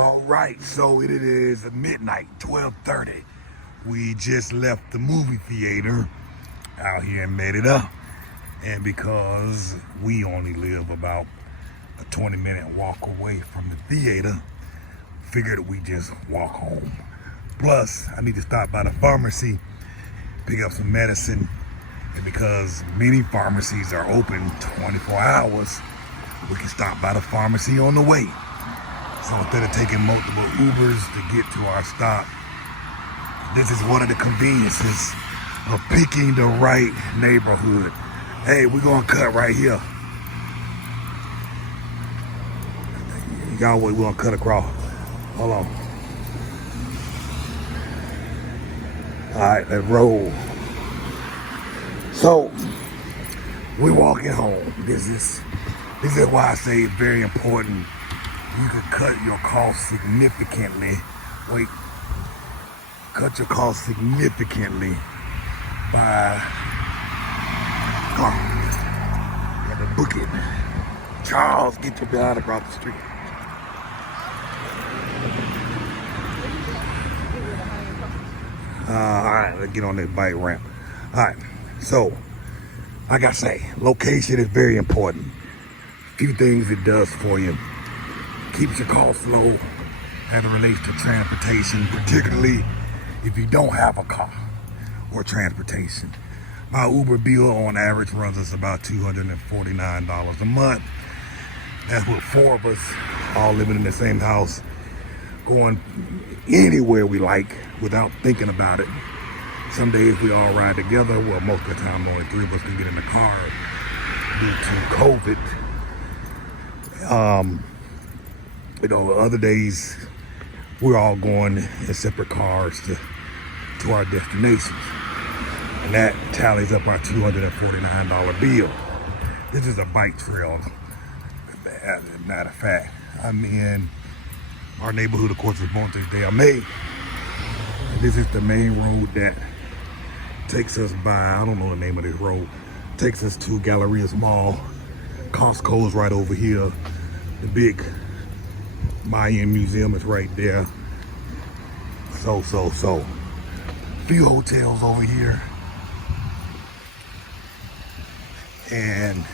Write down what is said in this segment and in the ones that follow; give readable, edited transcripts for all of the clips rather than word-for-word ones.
All right, so it is midnight, 12:30. We just left the movie theater out here in Merida, and because we only live about a 20-minute walk away from the theater, figured we just walk home. Plus, I need to stop by the pharmacy, pick up some medicine, and because many pharmacies are open 24 hours, we can stop by the pharmacy on the way. So instead of taking multiple Ubers to get to our stop, this is one of the conveniences of picking the right neighborhood. Hey, we're gonna cut right here. Y'all, we're gonna cut across. Hold on. All right, let's roll. So, we're walking home. This is why I say it's very important. You could cut your costs significantly. Cut your costs significantly by car. You have to book it. Charles, get your butt out across the street. All right, let's get on this bike ramp. All right, so like I say, location is very important. Few things it does for you. Keeps your costs low as it relates to transportation, particularly if you don't have a car or transportation. My Uber bill on average runs us about $249 a month. That's with 4 of us all living in the same house, going anywhere we like without thinking about it. Some days we all ride together. Well, most of the time only 3 of us can get in the car due to COVID. Other days we're all going in separate cars to our destinations. And that tallies up our $249 bill. This is a bike trail, as a matter of fact. I'm in our neighborhood, of course, was born this day I made. And this is the main road that takes us by, I don't know the name of this road, takes us to Galerias Mall. Costco is right over here. The big Mayan museum is right there. So. Few hotels over here. And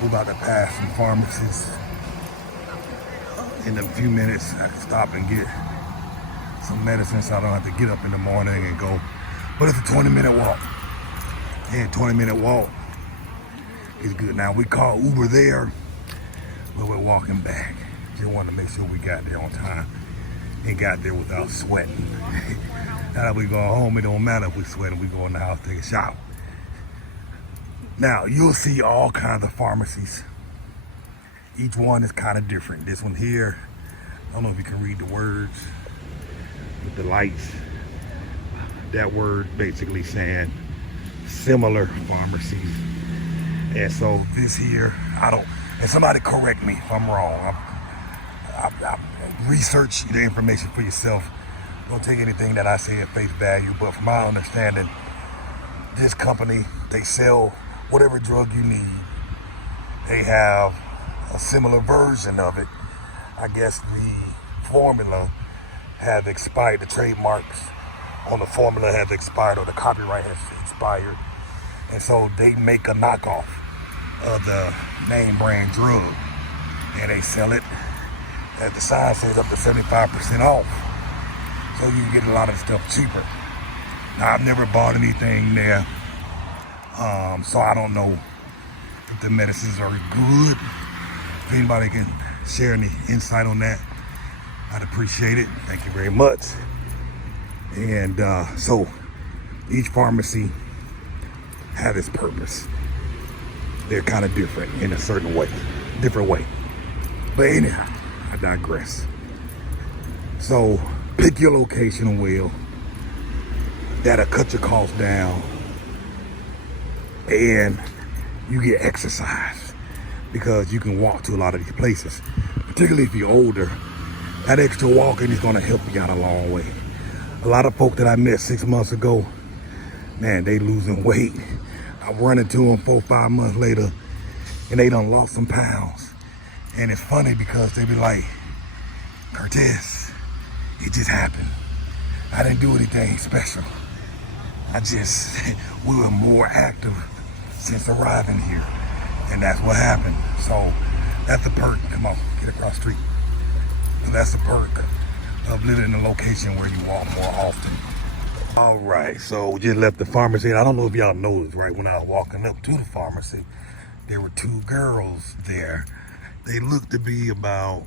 we're about to pass some pharmacies. In a few minutes, I can stop and get some medicine so I don't have to get up in the morning and go. But it's a 20-minute walk. Yeah, 20-minute walk is good. Now, we call Uber there, but we're walking back. Just wanted to make sure we got there on time and got there without sweating. Now that we go home, it don't matter if we sweating. We go in the house, take a shower. Now, you'll see all kinds of pharmacies. Each one is kind of different. This one here, I don't know if you can read the words with the lights. That word basically saying similar pharmacies. And so this here, and somebody correct me if I'm wrong. I research the information for yourself. Don't take anything that I say at face value, but from my understanding, this company, they sell whatever drug you need. They have a similar version of it. I guess the formula has expired, the trademarks on the formula has expired, or the copyright has expired. And so they make a knockoff of the name brand drug, and they sell it, as the sign says, up to 75% off. So you can get a lot of stuff cheaper. Now, I've never bought anything there, so I don't know if the medicines are good. If anybody can share any insight on that, I'd appreciate it. Thank you very much. And so each pharmacy has its purpose. They're kind of different in a certain way, different way. But anyhow, I digress. So pick your location well. That'll cut your costs down, and you get exercise because you can walk to a lot of these places. Particularly if you're older, that extra walking is gonna help you out a long way. A lot of folk that I met 6 months ago, man, they losing weight. I'm running to them 4 or 5 months later, and they done lost some pounds. And it's funny because they be like, Cartess, it just happened. I didn't do anything special. We were more active since arriving here. And that's what happened. So that's the perk. Come on, get across the street. So that's the perk of living in a location where you walk more often. All right, so we just left the pharmacy. I don't know if y'all noticed, right, when I was walking up to the pharmacy, there were two girls there. They looked to be about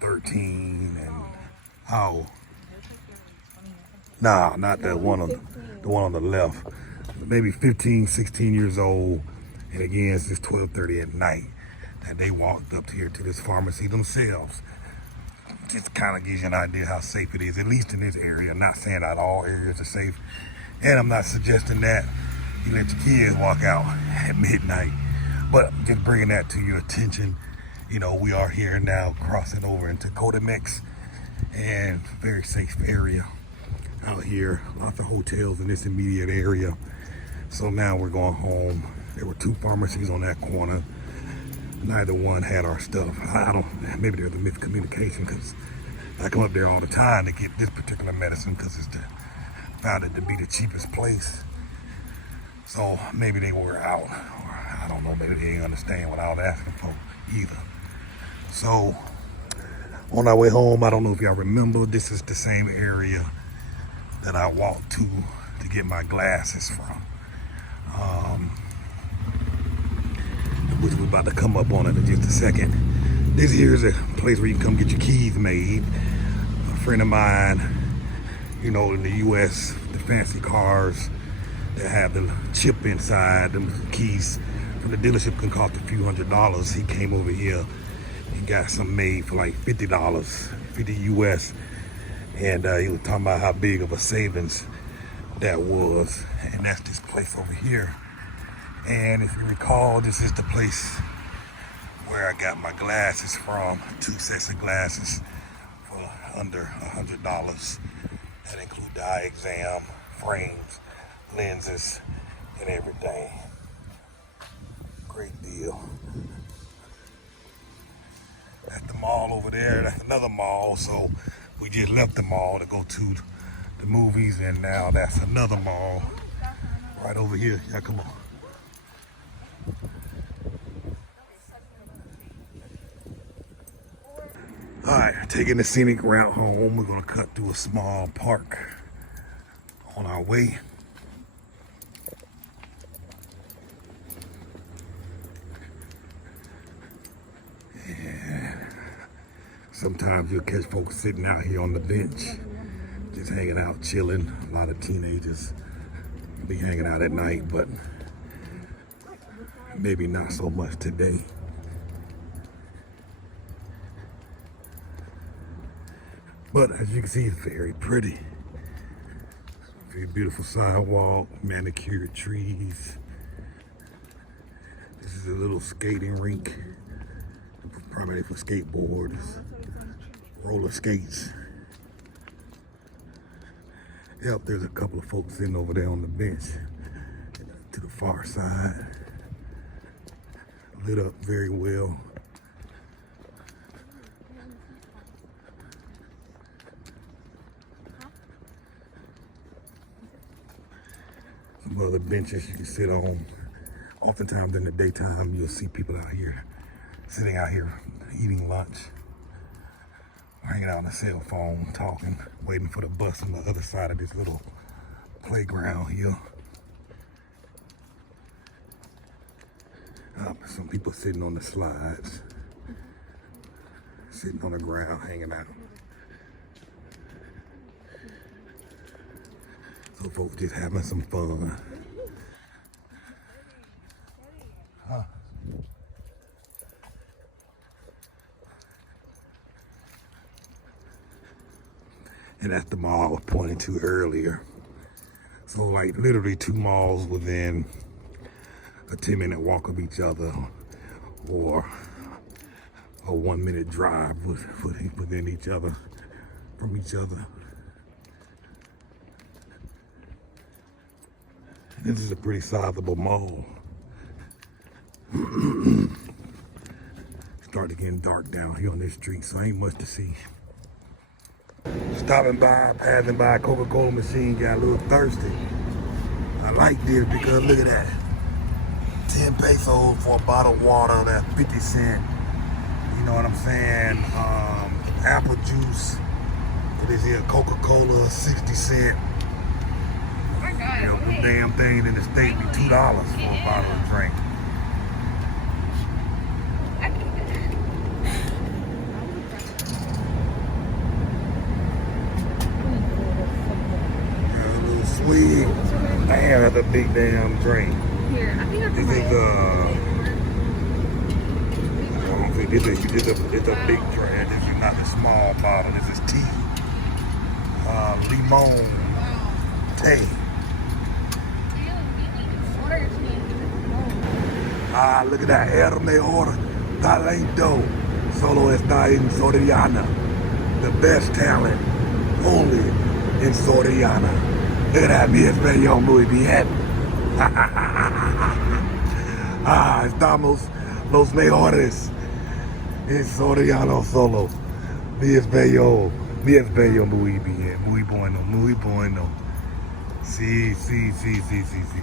13 and how? Nah, not the one on the left. Maybe 15, 16 years old. And again, it's just 12:30 at night that they walked up here to this pharmacy themselves. Just kind of gives you an idea how safe it is, at least in this area. I'm not saying that all areas are safe. And I'm not suggesting that you let your kids walk out at midnight. But just bringing that to your attention. You know, we are here now crossing over into Cordemex, and very safe area out here. Lots of hotels in this immediate area. So now we're going home. There were two pharmacies on that corner. Neither one had our stuff. Maybe there's a miscommunication because I come up there all the time to get this particular medicine because found it to be the cheapest place. So maybe they were out, or I don't know, maybe they didn't understand what I was asking for either. So on our way home, I don't know if y'all remember, this is the same area that I walked to get my glasses from. Which we're about to come up on it in just a second. This here is a place where you can come get your keys made. A friend of mine, you know, in the US, the fancy cars that have the chip inside, them keys from the dealership can cost a few $100s. He came over here, he got some made for like $50, 50 US. And he was talking about how big of a savings that was. And that's this place over here. And if you recall, this is the place where I got my glasses from. 2 sets of glasses for under $100. That include the eye exam, frames, lenses, and everything. Great deal. At the mall over there, that's another mall. So we just left the mall to go to the movies, and now that's another mall right over here. Yeah, come on. All right, taking the scenic route home. We're gonna cut through a small park on our way. And sometimes you'll catch folks sitting out here on the bench, just hanging out, chilling. A lot of teenagers be hanging out at night, but maybe not so much today. But as you can see, it's very pretty. Very beautiful sidewalk, manicured trees. This is a little skating rink, primarily for skateboards, roller skates. Yep, there's a couple of folks sitting over there on the bench to the far side. Lit up very well. Some other benches you can sit on. Oftentimes in the daytime, you'll see people out here, sitting out here, eating lunch, hanging out on the cell phone, talking, waiting for the bus on the other side of this little playground here. Some people sitting on the slides, sitting on the ground, hanging out. So folks just having some fun. Huh. And that's the mall I was pointing to earlier. So like literally 2 malls within a 10-minute walk of each other, or a 1-minute drive within each other, from each other. This is a pretty sizable mall. Starting to get dark down here on this street, so ain't much to see. Stopping by, passing by a Coca-Cola machine, got a little thirsty. I like this because look at that. 10 pesos for a bottle of water, that's 50 cents. You know what I'm saying? Apple juice, it is here Coca-Cola, 60 cents. You know, them damn things in the state be $2 for a bottle of drink. Sweet. Damn, that's a big damn drink. Here, I think I This is I don't think it's a big drink. This is not the small bottle. This is tea. Limon tea. Look at that. Era mejor talento. Solo está en Soriana. The best talent only in Soriana. Look at that, mi es bello, muy bien. Estamos los mejores en Soriano solo. Mi es bello, muy bien, muy bueno, muy bueno. Sí, sí, sí, sí, sí, sí.